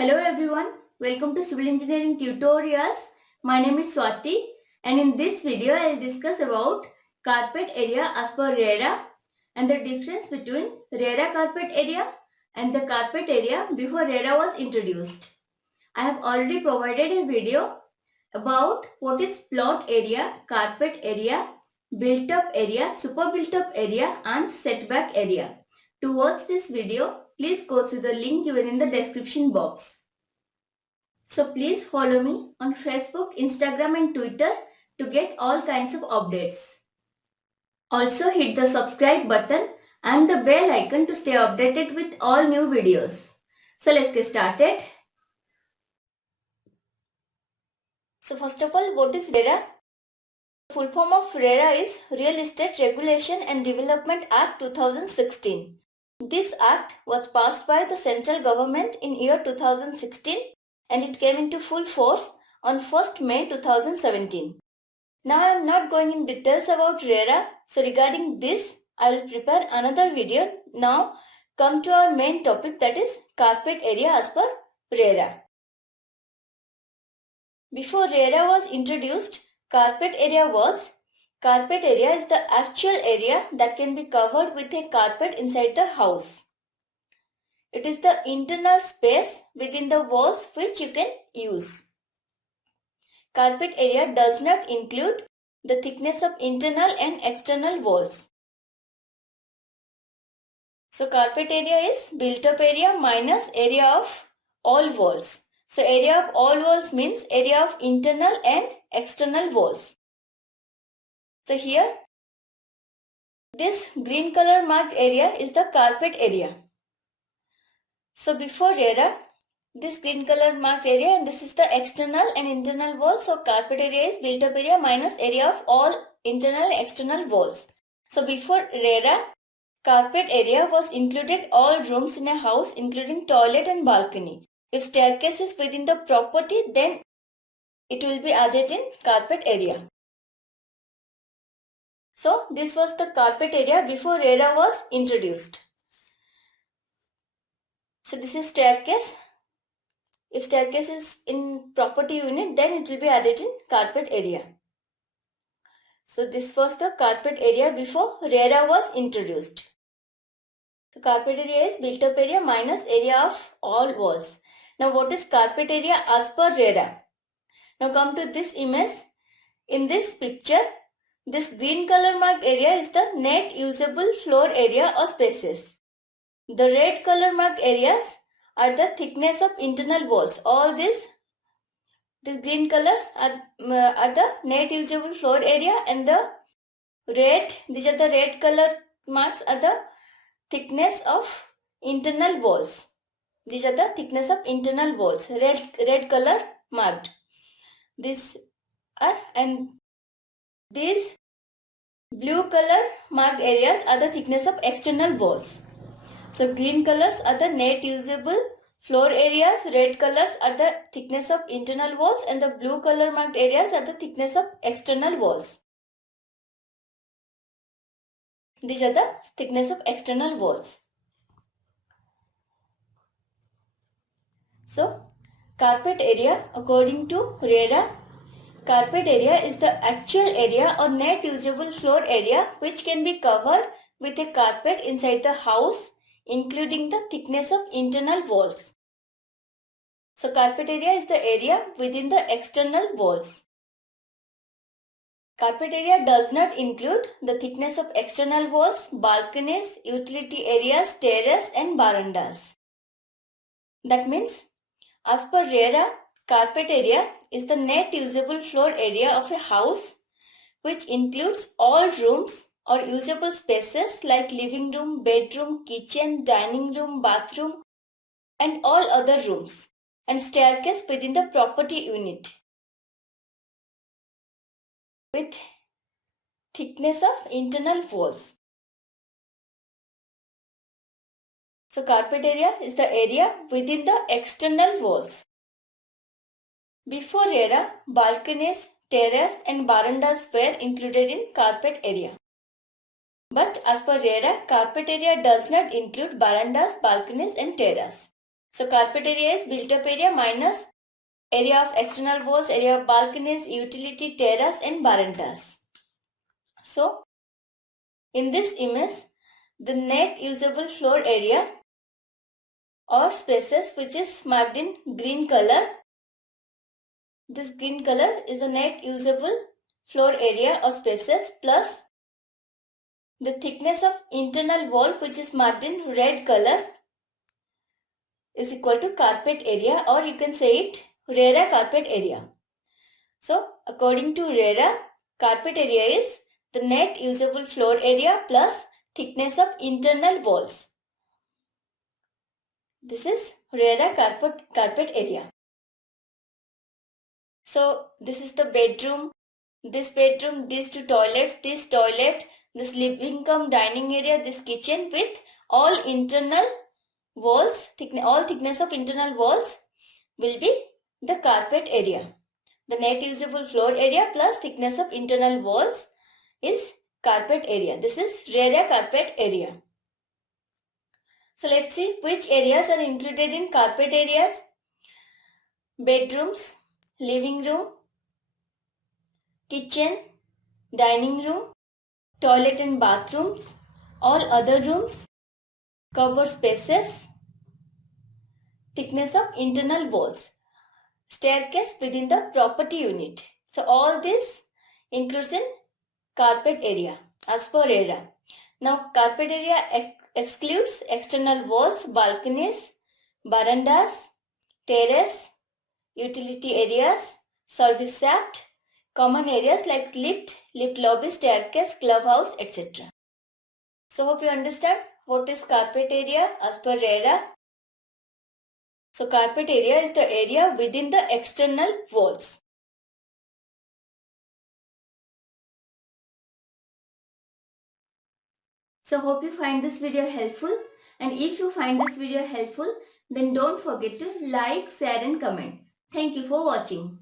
Hello everyone, welcome to Civil Engineering Tutorials. My name is Swati and in this video I will discuss about carpet area as per RERA and the difference between RERA carpet area and the carpet area before RERA was introduced. I have already provided a video about what is plot area, carpet area, built up area, super built up area and setback area. To watch this video, please go through the link given in the description box. So please follow me on Facebook, Instagram and Twitter to get all kinds of updates. Also hit the subscribe button and the bell icon to stay updated with all new videos. So let's get started. So first of all, what is RERA? The full form of RERA is Real Estate Regulation and Development Act 2016. This act was passed by the central government in year 2016 and it came into full force on 1st May 2017. Now I am not going in details about RERA, so regarding this I will prepare another video. Now come to our main topic, that is carpet area as per RERA. Before RERA was introduced, carpet area is the actual area that can be covered with a carpet inside the house. It is the internal space within the walls which you can use. Carpet area does not include the thickness of internal and external walls. So carpet area is built up area minus area of all walls. So area of all walls means area of internal and external walls. So here this green color marked area is the carpet area. So before RERA, this green color marked area and this is the external and internal walls. So carpet area is built up area minus area of all internal and external walls. So before RERA, carpet area was included all rooms in a house including toilet and balcony. If staircase is within the property, then it will be added in carpet area. So this was the carpet area before RERA was introduced. So this is staircase. If staircase is in property unit, then it will be added in carpet area. So this was the carpet area before RERA was introduced. So carpet area is built up area minus area of all walls. Now what is carpet area as per RERA? Now come to this image. In this picture, this green color marked area is the net usable floor area or spaces. The red color marked areas are the thickness of internal walls. All these green colors are the net usable floor area, and the red, these are the red color marks are the thickness of internal walls. These are the thickness of internal walls, red color marked. These are, and these blue color marked areas are the thickness of external walls. So green colors are the net usable floor areas, red colors are the thickness of internal walls, and the blue color marked areas are the thickness of external walls. These are the thickness of external walls. So carpet area, according to RERA, carpet area is the actual area or net usable floor area which can be covered with a carpet inside the house, including the thickness of internal walls. So carpet area is the area within the external walls. Carpet area does not include the thickness of external walls, balconies, utility areas, terrace and verandas. That means, as per RERA, carpet area is the net usable floor area of a house which includes all rooms or usable spaces like living room, bedroom, kitchen, dining room, bathroom and all other rooms, and staircase within the property unit with thickness of internal walls. So carpet area is the area within the external walls. Before RERA, balconies, terrace and verandas were included in carpet area. But as per RERA, carpet area does not include verandas, balconies and terrace. So carpet area is built up area minus area of external walls, area of balconies, utility, terrace and verandas. So in this image, the net usable floor area or spaces which is marked in green color. This green color is the net usable floor area or spaces plus the thickness of internal wall which is marked in red color is equal to carpet area, or you can say it RERA carpet area. So according to RERA, carpet area is the net usable floor area plus thickness of internal walls. This is RERA carpet area. So this is the bedroom, this bedroom, these two toilets, this toilet, this living cum dining area, this kitchen with all internal walls, all thickness of internal walls will be the carpet area. The net usable floor area plus thickness of internal walls is carpet area. This is RERA carpet area. So let's see which areas are included in carpet areas. Bedrooms, living room, kitchen, dining room, toilet and bathrooms, all other rooms, covered spaces, thickness of internal walls, staircase within the property unit. So all this includes in carpet area as per RERA. Now carpet area excludes external walls, balconies, verandas, terrace, utility areas, service shaft, common areas like lift lobby, staircase, clubhouse, etc. So hope you understand what is carpet area as per RERA. So carpet area is the area within the external walls. So hope you find this video helpful, and if you find this video helpful, then don't forget to like, share and comment. Thank you for watching.